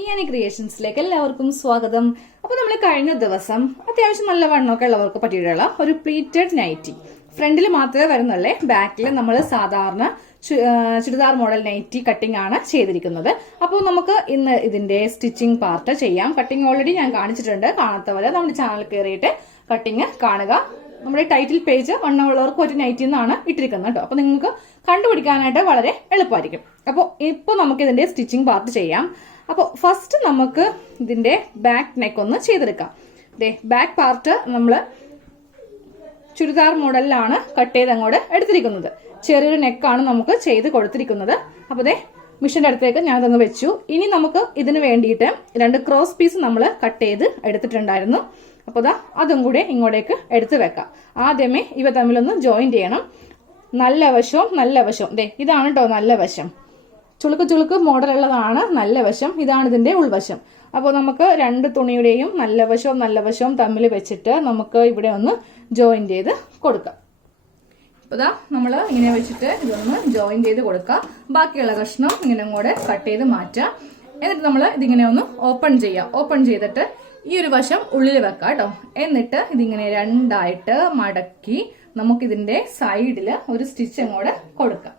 ഇയാനി ക്രിയേഷൻസിലേക്ക് എല്ലാവർക്കും സ്വാഗതം. അപ്പോൾ നമ്മൾ കഴിഞ്ഞ ദിവസം അത്യാവശ്യം നല്ല വണ്ണമൊക്കെ ഉള്ളവർക്ക് പറ്റിയിട്ടുള്ള ഒരു പ്ലീറ്റഡ് നൈറ്റി, ഫ്രണ്ടിൽ മാത്രമേ വരുന്നുള്ളേ, ബാക്കിൽ നമ്മൾ സാധാരണ ചുരിദാർ മോഡൽ നൈറ്റി കട്ടിംഗ് ആണ് ചെയ്തിരിക്കുന്നത്. അപ്പോൾ നമുക്ക് ഇന്ന് ഇതിന്റെ സ്റ്റിച്ചിങ് പാർട്ട് ചെയ്യാം. കട്ടിംഗ് ഓൾറെഡി ഞാൻ കാണിച്ചിട്ടുണ്ട്. കാണാത്തവരെ നമ്മുടെ ചാനൽ കയറിയിട്ട് കട്ടിങ് കാണുക. നമ്മുടെ ടൈറ്റിൽ പേജ് വണ്ണമുള്ളവർക്ക് ഒരു നൈറ്റി എന്നാണ് ഇട്ടിരിക്കുന്നത് കേട്ടോ. അപ്പോൾ നിങ്ങൾക്ക് കണ്ടുപിടിക്കാനായിട്ട് വളരെ എളുപ്പമായിരിക്കും. അപ്പോൾ ഇപ്പോൾ നമുക്ക് ഇതിന്റെ സ്റ്റിച്ചിങ് പാർട്ട് ചെയ്യാം. അപ്പോൾ ഫസ്റ്റ് നമുക്ക് ഇതിന്റെ ബാക്ക് നെക്ക് ഒന്ന് ചെയ്തെടുക്കാം. ബാക്ക് പാർട്ട് നമ്മൾ ചുരിദാർ മോഡലിലാണ് കട്ട് ചെയ്ത് അങ്ങോട്ട് എടുത്തിരിക്കുന്നത്. ചെറിയൊരു നെക്കാണ് നമുക്ക് ചെയ്ത് കൊടുത്തിരിക്കുന്നത്. അപ്പോൾ മിഷന്റെ അടുത്തേക്ക് ഞാൻ ഇതങ്ങ് വെച്ചു. ഇനി നമുക്ക് ഇതിന് വേണ്ടിയിട്ട് 2 ക്രോസ് പീസ് നമ്മൾ കട്ട് ചെയ്ത് എടുത്തിട്ടുണ്ടായിരുന്നു. അപ്പോൾ അതും കൂടെ ഇങ്ങോട്ടേക്ക് എടുത്ത് വെക്കാം. ആദ്യമേ ഇവ തമ്മിലൊന്ന് ജോയിന്റ് ചെയ്യണം. നല്ല വശവും ഇതാണ് കേട്ടോ നല്ല വശം. ചുളുക്ക് മോഡലുള്ളതാണ് നല്ല വശം. ഇതാണ് ഇതിന്റെ ഉൾവശം. അപ്പോൾ നമുക്ക് 2 തുണിയുടെയും നല്ല വശവും തമ്മിൽ വെച്ചിട്ട് നമുക്ക് ഇവിടെ ഒന്ന് ജോയിന്റ് ചെയ്ത് കൊടുക്കാം. അപ്പോൾ നമ്മൾ ഇങ്ങനെ വെച്ചിട്ട് ഇതൊന്ന് ജോയിന്റ് ചെയ്ത് കൊടുക്കാം. ബാക്കിയുള്ള കഷ്ണം ഇങ്ങനെ കൂടെ കട്ട് ചെയ്ത് മാറ്റാം. എന്നിട്ട് നമ്മൾ ഇതിങ്ങനെ ഒന്ന് ഓപ്പൺ ചെയ്യാം. ഓപ്പൺ ചെയ്തിട്ട് ഈ ഒരു വശം ഉള്ളിൽ വെക്കാം കേട്ടോ. എന്നിട്ട് ഇതിങ്ങനെ 2ആയിട്ട് മടക്കി നമുക്കിതിന്റെ സൈഡിൽ ഒരു സ്റ്റിച്ച് അങ്ങോട്ട് കൊടുക്കാം.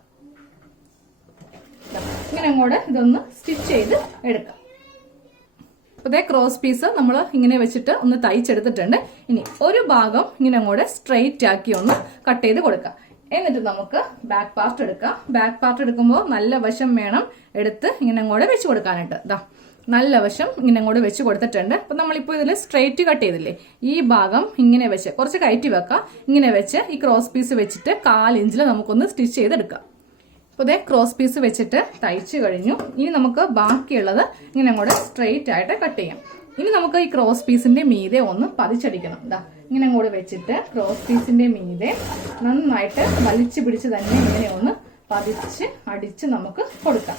ഇങ്ങനെ അങ്ങോട്ട് ഇതൊന്ന് സ്റ്റിച്ച് ചെയ്ത് എടുക്കാം. അപ്പോൾ ക്രോസ് പീസ് നമ്മൾ ഇങ്ങനെ വെച്ചിട്ട് ഒന്ന് തയ്ച്ചെടുത്തിട്ടുണ്ട്. ഇനി ഒരു ഭാഗം ഇങ്ങനെ അങ്ങോട്ട് സ്ട്രെയിറ്റ് ആക്കി ഒന്ന് കട്ട് ചെയ്ത് കൊടുക്കാം. എന്നിട്ട് നമുക്ക് ബാക്ക് പാർട്ട് എടുക്കാം. ബാക്ക് പാർട്ട് എടുക്കുമ്പോൾ നല്ല വശം വേണം എടുത്ത് ഇങ്ങനെ അങ്ങോട്ട് വെച്ച് കൊടുക്കാനായിട്ട്. നല്ല വശം ഇങ്ങനെ അങ്ങോട്ട് വെച്ച് കൊടുത്തിട്ടുണ്ട്. അപ്പൊ നമ്മളിപ്പോൾ ഇതിൽ സ്ട്രെയിറ്റ് കട്ട് ചെയ്തില്ലേ, ഈ ഭാഗം ഇങ്ങനെ വെച്ച് കുറച്ച് കയറ്റി വെക്കാം. ഇങ്ങനെ വെച്ച് ഈ ക്രോസ് പീസ് വെച്ചിട്ട് 1/4 ഇഞ്ചിൽ നമുക്കൊന്ന് സ്റ്റിച്ച് ചെയ്തെടുക്കാം. അപ്പോൾ ക്രോസ് പീസ് വെച്ചിട്ട് തയ്ച്ചു കഴിഞ്ഞു. ഇനി നമുക്ക് ബാക്കിയുള്ളത് ഇങ്ങനെ അങ്ങോട്ട് സ്ട്രെയിറ്റ് ആയിട്ട് കട്ട് ചെയ്യാം. ഇനി നമുക്ക് ഈ ക്രോസ് പീസിന്റെ മീതെ ഒന്ന് പതിച്ചടിക്കണം. ഇങ്ങനെ അങ്ങോട്ട് വെച്ചിട്ട് ക്രോസ് പീസിന്റെ മീതെ നന്നായിട്ട് വലിച്ചു പിടിച്ച് തന്നെ ഇങ്ങനെ ഒന്ന് പതിച്ച് അടിച്ച് നമുക്ക് കൊടുക്കാം.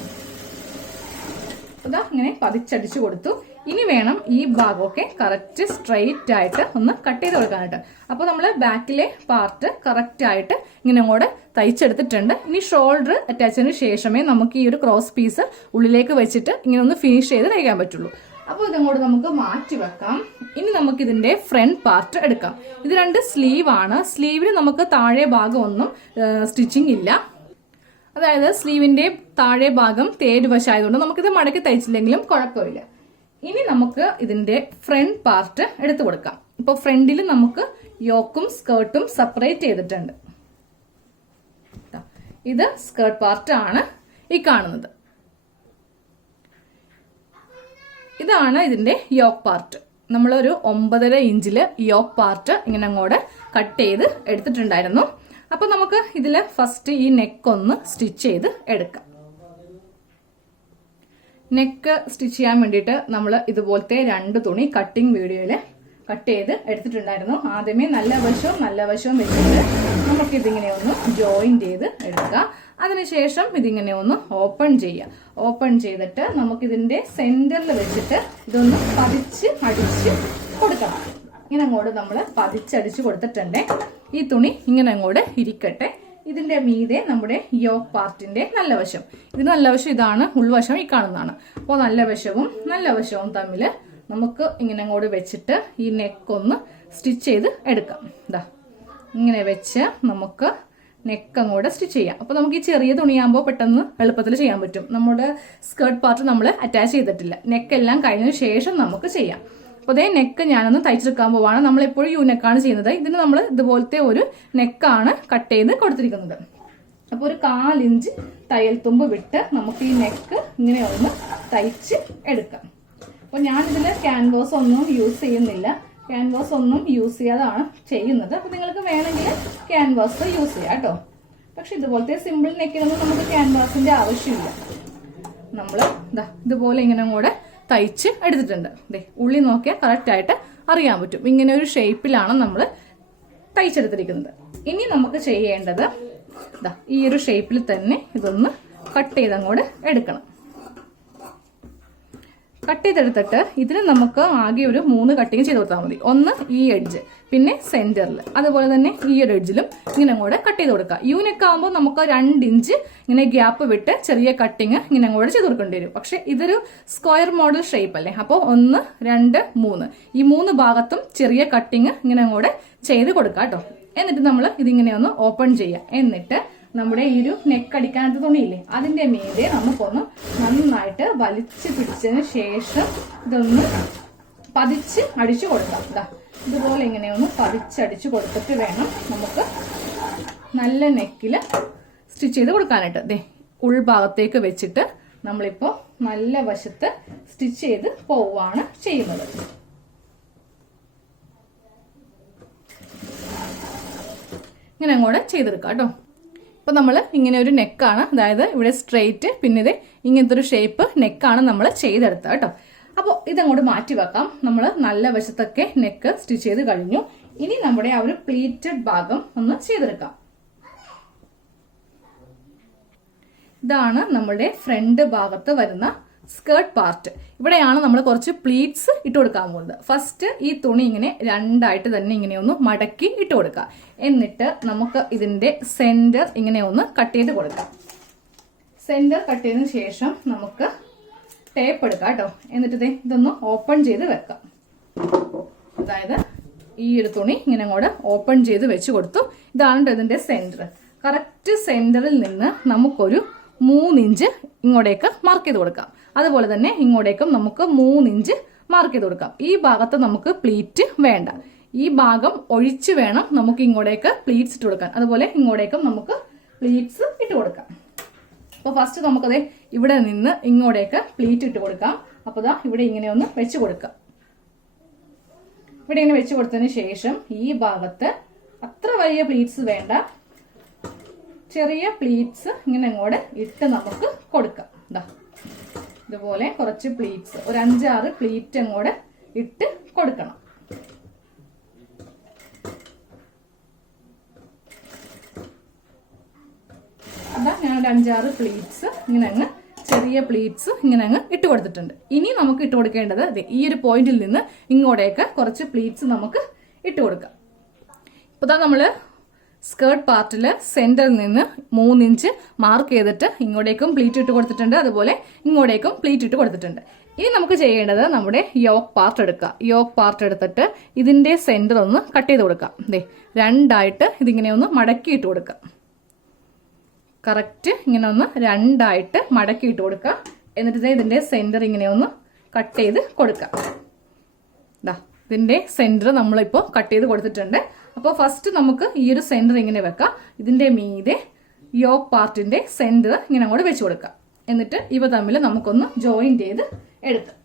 ഇങ്ങനെ പതിച്ചടിച്ചു കൊടുത്തു. ഇനി വേണം ഈ ഭാഗമൊക്കെ കറക്റ്റ് സ്ട്രെയിറ്റ് ആയിട്ട് ഒന്ന് കട്ട് ചെയ്ത് കൊടുക്കാനായിട്ട്. അപ്പോൾ നമ്മൾ ബാക്കിലെ പാർട്ട് കറക്റ്റ് ആയിട്ട് ഇങ്ങനെ അങ്ങോട്ട് തയ്ച്ചെടുത്തിട്ടുണ്ട്. ഇനി ഷോൾഡർ അറ്റാച്ചതിന് ശേഷമേ നമുക്ക് ഈ ഒരു ക്രോസ് പീസ് ഉള്ളിലേക്ക് വെച്ചിട്ട് ഇങ്ങനെ ഒന്ന് ഫിനിഷ് ചെയ്ത് തയ്ക്കാൻ പറ്റുള്ളൂ. അപ്പോൾ ഇതങ്ങോട്ട് നമുക്ക് മാറ്റി വെക്കാം. ഇനി നമുക്ക് ഇതിന്റെ ഫ്രണ്ട് പാർട്ട് എടുക്കാം. ഇത് 2 സ്ലീവ് ആണ്. സ്ലീവിന് നമുക്ക് താഴെ ഭാഗം ഒന്നും സ്റ്റിച്ചിങ് ഇല്ല. അതായത് സ്ലീവിന്റെ താഴെ ഭാഗം തേര് വശമായതുകൊണ്ട് നമുക്കിത് മടക്കി തയ്ച്ചില്ലെങ്കിലും കുഴപ്പമില്ല. ഇനി നമുക്ക് ഇതിന്റെ ഫ്രണ്ട് പാർട്ട് എടുത്തു കൊടുക്കാം. ഇപ്പൊ ഫ്രണ്ടിൽ നമുക്ക് യോക്കും സ്കേർട്ടും സെപ്പറേറ്റ് ചെയ്തിട്ടുണ്ട്. ഇത് സ്കേർട്ട് പാർട്ട് ആണ് ഈ കാണുന്നത്. ഇതാണ് ഇതിന്റെ യോക്ക് പാർട്ട്. നമ്മളൊരു 9.5 ഇഞ്ചില് യോക്ക് പാർട്ട് ഇങ്ങനെ അങ്ങോട്ട് കട്ട് ചെയ്ത് എടുത്തിട്ടുണ്ടായിരുന്നു. അപ്പൊ നമുക്ക് ഇതില് ഫസ്റ്റ് ഈ നെക്ക് ഒന്ന് സ്റ്റിച്ച് ചെയ്ത് എടുക്കാം. നെക്ക് സ്റ്റിച്ച് ചെയ്യാൻ വേണ്ടിയിട്ട് നമ്മൾ ഇതുപോലത്തെ 2 തുണി കട്ടിംഗ് വീഡിയോയില് കട്ട് ചെയ്ത് എടുത്തിട്ടുണ്ടായിരുന്നു. ആദ്യമേ നല്ല വശവും വെച്ചിട്ട് നമുക്കിതിങ്ങനെ ഒന്ന് ജോയിന്റ് ചെയ്ത് എടുക്കാം. അതിനുശേഷം ഇതിങ്ങനെ ഒന്ന് ഓപ്പൺ ചെയ്യാം. ഓപ്പൺ ചെയ്തിട്ട് നമുക്കിതിന്റെ സെന്ററിൽ വെച്ചിട്ട് ഇതൊന്ന് പതിച്ച് അടിച്ച് കൊടുക്കണം. ഇങ്ങനെ അങ്ങോട്ട് നമ്മൾ പതിച്ചടിച്ച് കൊടുത്തിട്ടുണ്ട്. ഈ തുണി ഇങ്ങനെ അങ്ങോട്ട് ഇരിക്കട്ടെ. ഇതിന്റെ മീതെ നമ്മുടെ യോക്ക് പാർട്ടിന്റെ നല്ല വശം, ഇതിന് നല്ല വശം ഇതാണ്, ഉൾവശം ഈ കാണുന്നതാണ്. അപ്പോൾ നല്ല വശവും തമ്മിൽ നമുക്ക് ഇങ്ങനെ അങ്ങോട്ട് വെച്ചിട്ട് ഈ നെക്കൊന്ന് സ്റ്റിച്ച് ചെയ്ത് എടുക്കാം. ഇങ്ങനെ വെച്ച് നമുക്ക് നെക്ക് അങ്ങോട്ട് സ്റ്റിച്ച് ചെയ്യാം. അപ്പോൾ നമുക്ക് ഈ ചെറിയ തുണിയാകുമ്പോൾ പെട്ടെന്ന് എളുപ്പത്തിൽ ചെയ്യാൻ പറ്റും. നമ്മുടെ സ്കേർട്ട് പാർട്ട് നമ്മൾ അറ്റാച്ച് ചെയ്തിട്ടില്ല. നെക്കെല്ലാം കഴിഞ്ഞതിന് ശേഷം നമുക്ക് ചെയ്യാം. അപ്പോൾ നെക്ക് ഞാനൊന്ന് തയ്ച്ചെടുക്കാൻ പോവാണ്. നമ്മളെപ്പോഴും യു നെക്കാണ് ചെയ്യുന്നത്. ഇതിന് നമ്മൾ ഇതുപോലത്തെ ഒരു നെക്കാണ് കട്ട് ചെയ്ത് കൊടുത്തിരിക്കുന്നത്. അപ്പോൾ ഒരു 1/4 ഇഞ്ച് തയ്യൽ തുമ്പ് വിട്ട് നമുക്ക് ഈ നെക്ക് ഇങ്ങനെ ഒന്ന് തയ്ച്ച് എടുക്കാം. അപ്പോൾ ഞാനിതിൽ ക്യാൻവാസ് ഒന്നും യൂസ് ചെയ്യുന്നില്ല. ക്യാൻവാസ് ഒന്നും യൂസ് ചെയ്യാതാണ് ചെയ്യുന്നത്. അപ്പോൾ നിങ്ങൾക്ക് വേണമെങ്കിൽ ക്യാൻവാസ് യൂസ് ചെയ്യാം കേട്ടോ. പക്ഷെ ഇതുപോലത്തെ സിമ്പിൾ നെക്കിനൊന്നും നമുക്ക് ക്യാൻവാസിന്റെ ആവശ്യമില്ല. നമ്മൾ ഇതുപോലെ ഇങ്ങനെ കൂടെ തയ്ച്ച് എടുത്തിട്ടുണ്ട്. ഉള്ളി നോക്കിയാൽ കറക്റ്റ് ആയിട്ട് അറിയാൻ പറ്റും. ഇങ്ങനെ ഒരു ഷേപ്പിലാണ് നമ്മൾ തയ്ച്ചെടുത്തിരിക്കുന്നത്. ഇനി നമുക്ക് ചെയ്യേണ്ടത് ഈ ഒരു ഷേപ്പിൽ തന്നെ ഇതൊന്ന് കട്ട് ചെയ്ത് അങ്ങോട്ട് എടുക്കണം. കട്ട് ചെയ്തെടുത്തിട്ട് ഇതിന് നമുക്ക് ആകെ ഒരു 3 കട്ടിങ് ചെയ്ത് കൊടുത്താൽ മതി. ഒന്ന് ഈ എഡ്ജ്, പിന്നെ സെന്ററിൽ, അതുപോലെ തന്നെ ഈ ഒരു എഡ്ജിലും ഇങ്ങനെ കൂടെ കട്ട് ചെയ്ത് കൊടുക്കുക. യൂനെക്ക് ആകുമ്പോൾ നമുക്ക് 2 ഇഞ്ച് ഇങ്ങനെ ഗ്യാപ്പ് വിട്ട് ചെറിയ കട്ടിങ് ഇങ്ങനെ കൂടെ ചെയ്ത് കൊടുക്കേണ്ടി വരും. പക്ഷെ ഇതൊരു സ്ക്വയർ മോഡൽ ഷേപ്പ് അല്ലേ, അപ്പോൾ 1, 2, 3 ഈ 3 ഭാഗത്തും ചെറിയ കട്ടിങ് ഇങ്ങനെ കൂടെ ചെയ്ത് കൊടുക്കുക കേട്ടോ. എന്നിട്ട് നമ്മൾ ഇതിങ്ങനെ ഒന്ന് ഓപ്പൺ ചെയ്യുക. എന്നിട്ട് നമ്മുടെ ഈ ഒരു നെക്ക് അടിക്കാനത്തെ തുണിയില്ലേ, അതിന്റെ മീതെ നമുക്കൊന്ന് നന്നായിട്ട് വലിച്ചു പിടിച്ചതിന് ശേഷം ഇതൊന്ന് പതിച്ച് അടിച്ചു കൊടുക്കാം. ഇതുപോലെ ഇങ്ങനെയൊന്ന് പതിച്ചടിച്ചു കൊടുത്തിട്ട് വേണം നമുക്ക് നല്ല നെക്കിൽ സ്റ്റിച്ച് ചെയ്ത് കൊടുക്കാനായിട്ട്. ഉൾഭാഗത്തേക്ക് വെച്ചിട്ട് നമ്മളിപ്പോൾ നല്ല വശത്ത് സ്റ്റിച്ച് ചെയ്ത് പോവുകയാണ് ചെയ്യുന്നത്. ഇങ്ങനെ അങ്ങോട്ട് ചെയ്തെടുക്കാം കേട്ടോ. അപ്പൊ നമ്മൾ ഇങ്ങനെ ഒരു നെക്കാണ്, അതായത് ഇവിടെ സ്ട്രെയിറ്റ്, പിന്നെ ഇത് ഇങ്ങനത്തെ ഒരു ഷേപ്പ് നെക്കാണ് നമ്മൾ ചെയ്തെടുത്തത് കേട്ടോ. അപ്പോൾ ഇതങ്ങോട്ട് മാറ്റി വെക്കാം. നമ്മൾ നല്ല വശത്തൊക്കെ നെക്ക് സ്റ്റിച്ച് ചെയ്ത് കഴിഞ്ഞു. ഇനി നമ്മുടെ ആ ഒരു പ്ലീറ്റഡ് ഭാഗം ഒന്ന് ചെയ്തെടുക്കാം. ഇതാണ് നമ്മുടെ ഫ്രണ്ട് ഭാഗത്ത് വരുന്ന സ്കേർട്ട് പാർട്ട്. ഇവിടെയാണ് നമ്മൾ കുറച്ച് പ്ലീറ്റ്സ് ഇട്ട് കൊടുക്കാൻ പോകുന്നത്. ഫസ്റ്റ് ഈ തുണി ഇങ്ങനെ 2ആയിട്ട് തന്നെ ഇങ്ങനെ ഒന്ന് മടക്കി ഇട്ട് കൊടുക്കാം. എന്നിട്ട് നമുക്ക് ഇതിന്റെ സെന്റർ ഇങ്ങനെ ഒന്ന് കട്ട് ചെയ്ത് കൊടുക്കാം. സെന്റർ കട്ട് ചെയ്തതിനു ശേഷം നമുക്ക് ടേപ്പ് എടുക്കാം കേട്ടോ. എന്നിട്ട് ഇതൊന്ന് ഓപ്പൺ ചെയ്ത് വെക്കാം. അതായത് ഈ ഒരു തുണി ഇങ്ങനെ അങ്ങോട്ട് ഓപ്പൺ ചെയ്ത് വെച്ച് കൊടുത്തു. ഇതാണ് ഇതിന്റെ സെന്റർ. കറക്റ്റ് സെന്ററിൽ നിന്ന് നമുക്കൊരു 3 ഇഞ്ച് ഇങ്ങോട്ടേക്ക് മാർക്ക് ചെയ്ത് കൊടുക്കാം. അതുപോലെ തന്നെ ഇങ്ങോട്ടേക്കും നമുക്ക് 3 ഇഞ്ച് മാർക്ക് ചെയ്ത് കൊടുക്കാം. ഈ ഭാഗത്ത് നമുക്ക് പ്ലീറ്റ് വേണ്ട, ഈ ഭാഗം ഒഴിച്ച് വേണം നമുക്ക് ഇങ്ങോട്ടേക്ക് പ്ലീറ്റ്സ് ഇട്ട് കൊടുക്കാൻ. അതുപോലെ ഇങ്ങോട്ടേക്കും നമുക്ക് പ്ലീറ്റ്സ് ഇട്ട് കൊടുക്കാം. അപ്പോൾ ഫസ്റ്റ് നമുക്കത് ഇവിടെ നിന്ന് ഇങ്ങോട്ടേക്ക് പ്ലീറ്റ് ഇട്ട് കൊടുക്കാം. അപ്പോൾ ഇവിടെ ഇങ്ങനെ ഒന്ന് വെച്ച് കൊടുക്കാം. ഇവിടെ ഇങ്ങനെ വെച്ച് കൊടുത്തതിന് ശേഷം ഈ ഭാഗത്ത് അത്ര വലിയ പ്ലീറ്റ്സ് വേണ്ട, ചെറിയ പ്ലീറ്റ്സ് ഇങ്ങനെ അങ്ങോട്ട് ഇട്ട് നമുക്ക് കൊടുക്കാം. ഇതുപോലെ കുറച്ച് പ്ലീറ്റ്സ്, ഒരു 5-6 പ്ലീറ്റ് അങ്ങോട്ട് ഇട്ട് കൊടുക്കണം. ഞാൻ ഒരു 5-6 പ്ലീറ്റ്സ് ഇങ്ങനെ അങ്ങ്, ചെറിയ പ്ലീറ്റ്സ് ഇങ്ങനെ അങ്ങ് ഇട്ട് കൊടുത്തിട്ടുണ്ട്. ഇനി നമുക്ക് ഇട്ട് കൊടുക്കേണ്ടത് ഈ ഒരു പോയിന്റിൽ നിന്ന് ഇങ്ങോട്ടേക്ക് കുറച്ച് പ്ലീറ്റ്സ് നമുക്ക് ഇട്ട് കൊടുക്കാം. ഇപ്പൊ നമ്മള് സ്കേർട്ട് പാർട്ടിൽ സെന്ററിൽ നിന്ന് 3 ഇഞ്ച് മാർക്ക് ചെയ്തിട്ട് ഇങ്ങോട്ടേക്കും പ്ലീറ്റ് ഇട്ട് കൊടുത്തിട്ടുണ്ട്, അതുപോലെ ഇങ്ങോട്ടേക്കും പ്ലീറ്റ് ഇട്ട് കൊടുത്തിട്ടുണ്ട്. ഇനി നമുക്ക് ചെയ്യേണ്ടത് നമ്മുടെ യോക്ക് പാർട്ട് എടുക്കുക. യോക്ക് പാർട്ട് എടുത്തിട്ട് ഇതിന്റെ സെന്റർ ഒന്ന് കട്ട് ചെയ്ത് കൊടുക്കാം. 2ആയിട്ട് ഇതിങ്ങനെ ഒന്ന് മടക്കി ഇട്ട് കൊടുക്കാം. കറക്റ്റ് ഇങ്ങനെ ഒന്ന് 2ആയിട്ട് മടക്കി ഇട്ട് കൊടുക്കുക. എന്നിട്ട് ഇതിന്റെ സെന്റർ ഇങ്ങനെ ഒന്ന് കട്ട് ചെയ്ത് കൊടുക്കാം. ഇതിന്റെ സെന്റർ നമ്മളിപ്പോൾ കട്ട് ചെയ്ത് കൊടുത്തിട്ടുണ്ട്. അപ്പോൾ ഫസ്റ്റ് നമുക്ക് ഈ ഒരു സെന്റർ ഇങ്ങനെ വെക്കാം. ഇതിന്റെ മീതെ യോക്ക് പാർട്ടിന്റെ സെന്റർ ഇങ്ങനെ അങ്ങോട്ട് വെച്ച് കൊടുക്കാം. എന്നിട്ട് ഇവ തമ്മിൽ നമുക്കൊന്ന് ജോയിന്റ് ചെയ്ത് എടുക്കാം.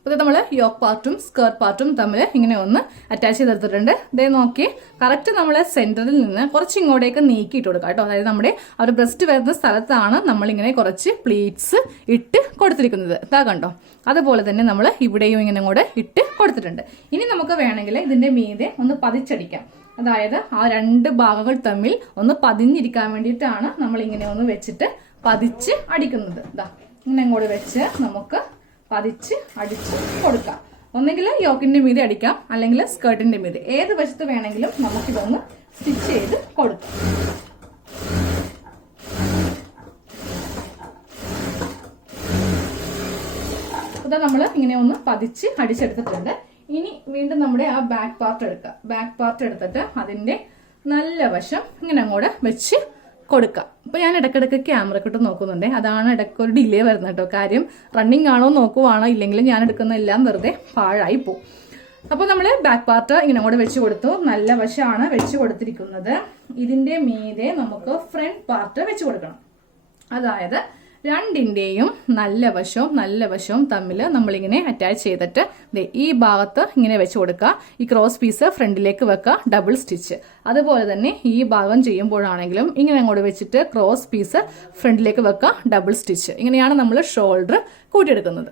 അപ്പോൾ നമ്മൾ യോക്ക് പാർട്ടും സ്കേർട്ട് പാർട്ടും തമ്മിൽ ഇങ്ങനെ ഒന്ന് അറ്റാച്ച് ചെയ്തെടുത്തിട്ടുണ്ട്. ഇതേ നോക്കി കറക്റ്റ് നമ്മൾ സെന്ററിൽ നിന്ന് കുറച്ച് ഇങ്ങോട്ടേക്ക് നീക്കിയിട്ട് കൊടുക്കാം കേട്ടോ. അതായത് നമ്മുടെ അവർ ബ്രസ്റ്റ് വരുന്ന സ്ഥലത്താണ് നമ്മളിങ്ങനെ കുറച്ച് പ്ലീറ്റ്സ് ഇട്ട് കൊടുത്തിരിക്കുന്നത്. ഇതാ കണ്ടോ, അതുപോലെ തന്നെ നമ്മൾ ഇവിടെയും ഇങ്ങനെ കൂടെ ഇട്ട് കൊടുത്തിട്ടുണ്ട്. ഇനി നമുക്ക് വേണമെങ്കിൽ ഇതിന്റെ മീതെ ഒന്ന് പതിച്ചടിക്കാം. അതായത് ആ 2 ഭാഗങ്ങൾ തമ്മിൽ ഒന്ന് പതിഞ്ഞിരിക്കാൻ വേണ്ടിയിട്ടാണ് നമ്മൾ ഇങ്ങനെ ഒന്ന് വെച്ചിട്ട് പതിച്ച് അടിക്കുന്നത്. ഇങ്ങനെ അങ്ങോട്ട് വെച്ച് നമുക്ക് പതിച്ച് അടിച്ച് കൊടുക്കാം. ഒന്നെങ്കിൽ യോക്കിന്റെ മീതെ അടിക്കാം, അല്ലെങ്കിൽ സ്കേർട്ടിന്റെ മീതെ, ഏത് വശത്ത് വേണമെങ്കിലും നമുക്കിതൊന്ന് സ്റ്റിച്ച് ചെയ്ത് കൊടുക്കാം. ഇതാ നമ്മൾ ഇങ്ങനെ ഒന്ന് പതിച്ച് അടിച്ചെടുത്തിട്ടുണ്ട്. ഇനി വീണ്ടും നമ്മുടെ ആ ബാക്ക് പാർട്ട് എടുക്കുക. ബാക്ക് പാർട്ട് എടുത്തിട്ട് അതിന്റെ നല്ല വശം ഇങ്ങനെ അങ്ങോട്ട് വെച്ച് കൊടുക്കാം. അപ്പൊ ഞാൻ ഇടയ്ക്കിടയ്ക്ക് ക്യാമറ കിട്ട് നോക്കുന്നുണ്ട്, അതാണ് ഇടയ്ക്ക് ഒരു ഡിലേ വരുന്നത് കേട്ടോ. കാര്യം റണ്ണിങ് ആണോ നോക്കുവാണോ, ഇല്ലെങ്കിൽ ഞാൻ എടുക്കുന്ന എല്ലാം വെറുതെ പാഴായി പോകും. അപ്പോൾ നമ്മൾ ബാക്ക് പാർട്ട് ഇങ്ങനെ അങ്ങോട്ട് വെച്ച് കൊടുത്തു. നല്ല വശമാണ് വെച്ച് കൊടുത്തിരിക്കുന്നത്. ഇതിന്റെ മീതെ നമുക്ക് ഫ്രണ്ട് പാർട്ട് വെച്ച് കൊടുക്കണം. അതായത് രണ്ടിന്റെയും നല്ല വശവും തമ്മിൽ നമ്മളിങ്ങനെ അറ്റാച്ച് ചെയ്തിട്ട് ഈ ഭാഗത്ത് ഇങ്ങനെ വെച്ച് കൊടുക്കുക. ഈ ക്രോസ് പീസ് ഫ്രണ്ടിലേക്ക് വെക്കുക, ഡബിൾ സ്റ്റിച്ച്. അതുപോലെ തന്നെ ഈ ഭാഗം ചെയ്യുമ്പോഴാണെങ്കിലും ഇങ്ങനെ അങ്ങോട്ട് വെച്ചിട്ട് ക്രോസ് പീസ് ഫ്രണ്ടിലേക്ക് വെക്കുക, ഡബിൾ സ്റ്റിച്ച്. ഇങ്ങനെയാണ് നമ്മൾ ഷോൾഡർ കൂട്ടിയെടുക്കുന്നത്.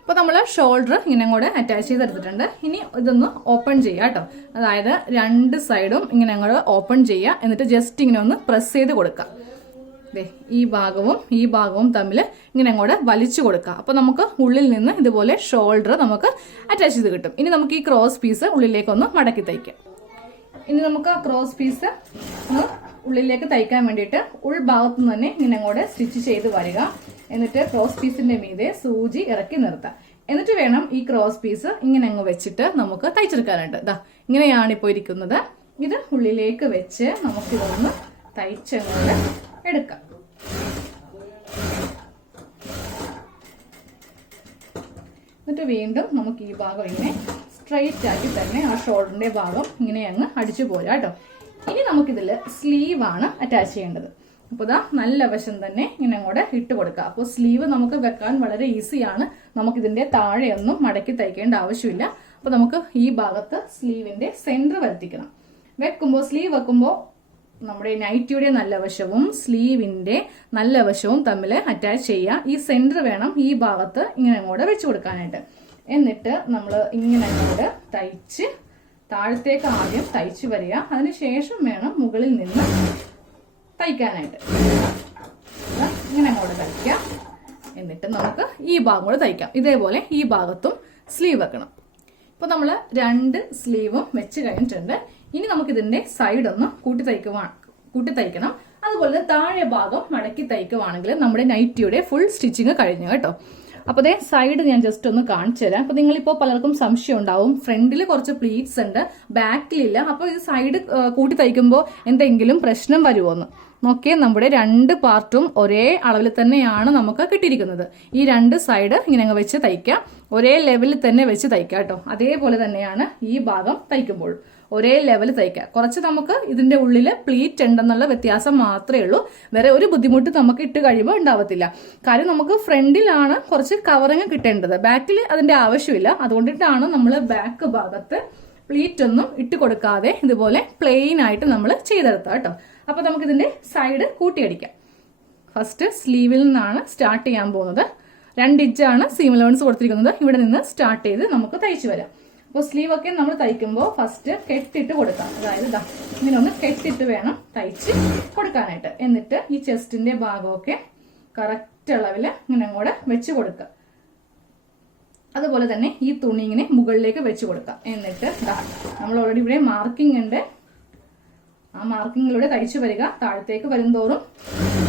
അപ്പോൾ നമ്മൾ ഷോൾഡർ ഇങ്ങനെ അങ്ങോട്ട് അറ്റാച്ച് ചെയ്തെടുത്തിട്ടുണ്ട്. ഇനി ഇതൊന്ന് ഓപ്പൺ ചെയ്യുക കേട്ടോ. അതായത് 2 സൈഡും ഇങ്ങനെ അങ്ങോട്ട് ഓപ്പൺ ചെയ്യുക. എന്നിട്ട് ജസ്റ്റ് ഇങ്ങനെ ഒന്ന് പ്രസ് ചെയ്ത് കൊടുക്കുക. ഈ ഭാഗവും തമ്മിൽ ഇങ്ങനെ അങ്ങോട്ട് വലിച്ചു കൊടുക്കുക. അപ്പോൾ നമുക്ക് ഉള്ളിൽ നിന്ന് ഇതുപോലെ ഷോൾഡർ നമുക്ക് അറ്റാച്ച് ചെയ്ത് കിട്ടും. ഇനി നമുക്ക് ഈ ക്രോസ് പീസ് ഉള്ളിലേക്കൊന്ന് മടക്കി തയ്ക്കാം. ഇനി നമുക്ക് ക്രോസ് പീസ് ഒന്ന് ഉള്ളിലേക്ക് തയ്ക്കാൻ വേണ്ടിയിട്ട് ഉൾഭാഗത്തു നിന്ന് തന്നെ ഇങ്ങനെ അങ്ങോട്ട് സ്റ്റിച്ച് ചെയ്ത് വരിക. എന്നിട്ട് ക്രോസ് പീസിന്റെ മീതെ സൂചി ഇറക്കി നിർത്താം. എന്നിട്ട് വേണം ഈ ക്രോസ് പീസ് ഇങ്ങനെ അങ്ങ് വെച്ചിട്ട് നമുക്ക് തയ്ച്ചെടുക്കാനുണ്ട്. ഇങ്ങനെയാണ് ഇപ്പോൾ ഇരിക്കുന്നത്. ഇത് ഉള്ളിലേക്ക് വെച്ച് നമുക്കിതൊന്ന് തയ്ച്ചങ്ങോട്ട് എടുക്കാം. എന്നിട്ട് വീണ്ടും നമുക്ക് ഈ ഭാഗം ഇങ്ങനെ സ്ട്രെയിറ്റ് ആക്കി തന്നെ ആ ഷോൾഡറിന്റെ ഭാഗം ഇങ്ങനെ അങ്ങ് അടിച്ചു പോരാ കേട്ടോ. ഇനി നമുക്കിതിൽ സ്ലീവ് ആണ് അറ്റാച്ച് ചെയ്യേണ്ടത്. അപ്പോൾ നല്ല വശം തന്നെ ഇങ്ങനെ അങ്ങോട്ട് ഇട്ട് കൊടുക്കുക. അപ്പോൾ സ്ലീവ് നമുക്ക് വെക്കാൻ വളരെ ഈസിയാണ്. നമുക്കിതിന്റെ താഴെയൊന്നും മടക്കി തയ്ക്കേണ്ട ആവശ്യമില്ല. അപ്പോൾ നമുക്ക് ഈ ഭാഗത്ത് സ്ലീവിന്റെ സെന്റർ വരുത്തിക്കണം. സ്ലീവ് വെക്കുമ്പോൾ നമ്മുടെ നൈറ്റിയുടെ നല്ല വശവും സ്ലീവിന്റെ നല്ല വശവും തമ്മിൽ അറ്റാച്ച് ചെയ്യുക. ഈ സെന്റർ വേണം ഈ ഭാഗത്ത് ഇങ്ങനെ അങ്ങോട്ട് വെച്ച് കൊടുക്കാനായിട്ട്. എന്നിട്ട് നമ്മൾ ഇങ്ങനെ അങ്ങോട്ട് തയ്ച്ച് താഴത്തേക്ക് ആദ്യം തയ്ച്ചു വരിക. അതിനുശേഷം വേണം മുകളിൽ നിന്ന് തയ്ക്കാനായിട്ട്. ഇങ്ങനെ അങ്ങോട്ട് തയ്ക്കാം. എന്നിട്ട് നമുക്ക് ഈ ഭാഗം കൂടെ തയ്ക്കാം. ഇതേപോലെ ഈ ഭാഗത്തും സ്ലീവ് വെക്കണം. ഇപ്പൊ നമ്മൾ 2 സ്ലീവും വെച്ച് കഴിഞ്ഞിട്ടുണ്ട്. ഇനി നമുക്ക് ഇതിന്റെ സൈഡ് ഒന്ന് കൂട്ടി തയ്ക്കണം. അതുപോലെ താഴെ ഭാഗം മടക്കി തയ്ക്കുവാണെങ്കിൽ നമ്മുടെ നൈറ്റിയുടെ ഫുൾ സ്റ്റിച്ചിങ് കഴിഞ്ഞു കേട്ടോ. അപ്പോൾ സൈഡ് ഞാൻ ജസ്റ്റ് ഒന്ന് കാണിച്ചു തരാം. അപ്പൊ നിങ്ങളിപ്പോ പലർക്കും സംശയം ഉണ്ടാവും, ഫ്രണ്ടിൽ കുറച്ച് പ്ലീറ്റ്സ് ഉണ്ട്, ബാക്കിലില്ല. അപ്പോൾ ഇത് സൈഡ് കൂട്ടി തയ്ക്കുമ്പോൾ എന്തെങ്കിലും പ്രശ്നം വരുമോന്ന് നോക്കിയേ. നമ്മുടെ 2 പാർട്ടും ഒരേ അളവിൽ തന്നെയാണ് നമുക്ക് കിട്ടിയിരിക്കുന്നത്. ഈ 2 സൈഡ് ഇങ്ങനെ അങ്ങ് വെച്ച് തയ്ക്കാം. ഒരേ ലെവലിൽ തന്നെ വെച്ച് തയ്ക്കാം കേട്ടോ. അതേപോലെ തന്നെയാണ് ഈ ഭാഗം തയ്ക്കുമ്പോൾ ഒരേ ലെവൽ തയ്ക്കാം. കുറച്ച് നമുക്ക് ഇതിന്റെ ഉള്ളിൽ പ്ലീറ്റ് ഉണ്ടെന്നുള്ള വ്യത്യാസം മാത്രമേ ഉള്ളൂ. വേറെ ഒരു ബുദ്ധിമുട്ട് നമുക്ക് ഇട്ട് കഴിയുമ്പോൾ ഉണ്ടാവത്തില്ല. കാര്യം നമുക്ക് ഫ്രണ്ടിലാണ് കുറച്ച് കവറിങ് കിട്ടേണ്ടത്, ബാക്കിൽ അതിന്റെ ആവശ്യമില്ല. അതുകൊണ്ടിട്ടാണ് നമ്മൾ ബാക്ക് ഭാഗത്ത് പ്ലീറ്റ് ഒന്നും ഇട്ട് കൊടുക്കാതെ ഇതുപോലെ പ്ലെയിൻ ആയിട്ട് നമ്മൾ ചെയ്തെടുത്താം കേട്ടോ. അപ്പൊ നമുക്ക് ഇതിന്റെ സൈഡ് കൂട്ടിയടിക്കാം. ഫസ്റ്റ് സ്ലീവിൽ നിന്നാണ് സ്റ്റാർട്ട് ചെയ്യാൻ പോകുന്നത്. 2 ഇഞ്ചാണ് സീം അലവൻസ് കൊടുത്തിരിക്കുന്നത്. ഇവിടെ നിന്ന് സ്റ്റാർട്ട് ചെയ്ത് നമുക്ക് തയ്ച്ചു വരാം. അപ്പോൾ സ്ലീവ് ഒക്കെ നമ്മൾ തയ്ക്കുമ്പോൾ ഫസ്റ്റ് കെട്ടിട്ട് കൊടുക്കാം. അതായത് ഇങ്ങനെ ഒന്ന് കെട്ടിട്ട് വേണം തയ്ച്ച് കൊടുക്കാനായിട്ട്. എന്നിട്ട് ഈ ചെസ്റ്റിന്റെ ഭാഗമൊക്കെ കറക്റ്റ് അളവിൽ ഇങ്ങനെ അങ്ങോട്ട് വെച്ച് കൊടുക്കുക. അതുപോലെ തന്നെ ഈ തുണി ഇങ്ങനെ മുകളിലേക്ക് വെച്ച് കൊടുക്കാം. എന്നിട്ട് നമ്മൾ ഓൾറെഡി ഇവിടെ മാർക്കിംഗ് ഉണ്ട്. ആ മാർക്കിങ്ങിലൂടെ തയ്ച്ചു വരിക. താഴത്തേക്ക് വരുംതോറും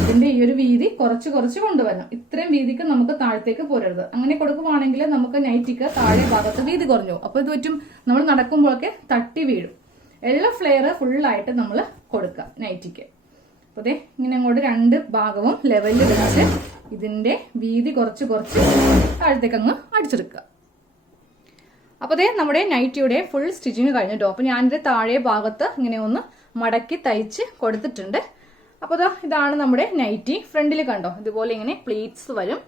ഇതിന്റെ ഈ ഒരു വീതി കുറച്ച് കൊണ്ടുവരണം. ഇത്രയും വീതിക്ക് നമുക്ക് താഴത്തേക്ക് പോരരുത്. അങ്ങനെ കൊടുക്കുവാണെങ്കിൽ നമുക്ക് നൈറ്റിക്ക് താഴെ ഭാഗത്ത് വീതി കുറഞ്ഞു. അപ്പൊ ഇത് പറ്റും നമ്മൾ നടക്കുമ്പോഴൊക്കെ തട്ടി വീഴും. എല്ലാ ഫ്ലെയർ ഫുള്ളായിട്ട് നമ്മൾ കൊടുക്കുക നൈറ്റിക്ക്. അപ്പൊ ഇങ്ങനെ അങ്ങോട്ട് 2 ഭാഗവും ലെവലിൽ വെച്ച് ഇതിന്റെ വീതി കുറച്ച് താഴത്തേക്ക് അങ്ങ് അടിച്ചെടുക്കുക. അപ്പൊ നമ്മുടെ നൈറ്റിയുടെ ഫുൾ സ്റ്റിച്ചിങ് കഴിഞ്ഞിട്ടോ. അപ്പൊ ഞാനിത് താഴെ ഭാഗത്ത് ഇങ്ങനെ ഒന്ന് മടക്കി തയ്ച്ച് കൊടുത്തിട്ടുണ്ട്. അപ്പോൾ ഇതാണ് നമ്മുടെ നൈറ്റി. ഫ്രണ്ടിൽ കണ്ടോ ഇതുപോലെ ഇങ്ങനെ പ്ലീറ്റ്സ് വരും.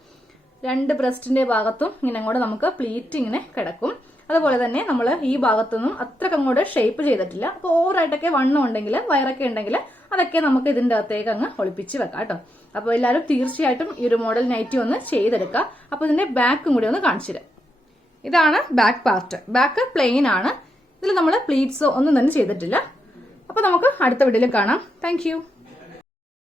2 ബ്രസ്റ്റിന്റെ ഭാഗത്തും ഇങ്ങനെ അങ്ങോട്ട് നമുക്ക് പ്ലീറ്റ് ഇങ്ങനെ കിടക്കും. അതുപോലെ തന്നെ നമ്മൾ ഈ ഭാഗത്തൊന്നും അത്രക്ക് അങ്ങോട്ട് ഷേപ്പ് ചെയ്തിട്ടില്ല. അപ്പോൾ ഓവറായിട്ടൊക്കെ വണ്ണം ഉണ്ടെങ്കിൽ വയറൊക്കെ ഉണ്ടെങ്കിൽ അതൊക്കെ നമുക്ക് ഇതിന്റെ അകത്തേക്ക് അങ്ങ് ഒളിപ്പിച്ച് വെക്കാം കേട്ടോ. അപ്പോൾ എല്ലാവരും തീർച്ചയായിട്ടും ഈ ഒരു മോഡൽ നൈറ്റി ഒന്ന് ചെയ്തെടുക്കുക. അപ്പോൾ ഇതിന്റെ ബാക്കും കൂടി ഒന്ന് കാണിച്ചു തരാം. ഇതാണ് ബാക്ക് പാർട്ട്. ബാക്ക് പ്ലെയിൻ ആണ്. ഇതിൽ നമ്മൾ പ്ലീറ്റ്സോ ഒന്നും തന്നെ ചെയ്തിട്ടില്ല. അപ്പോൾ നമുക്ക് അടുത്ത വീഡിയോയിൽ കാണാം. താങ്ക്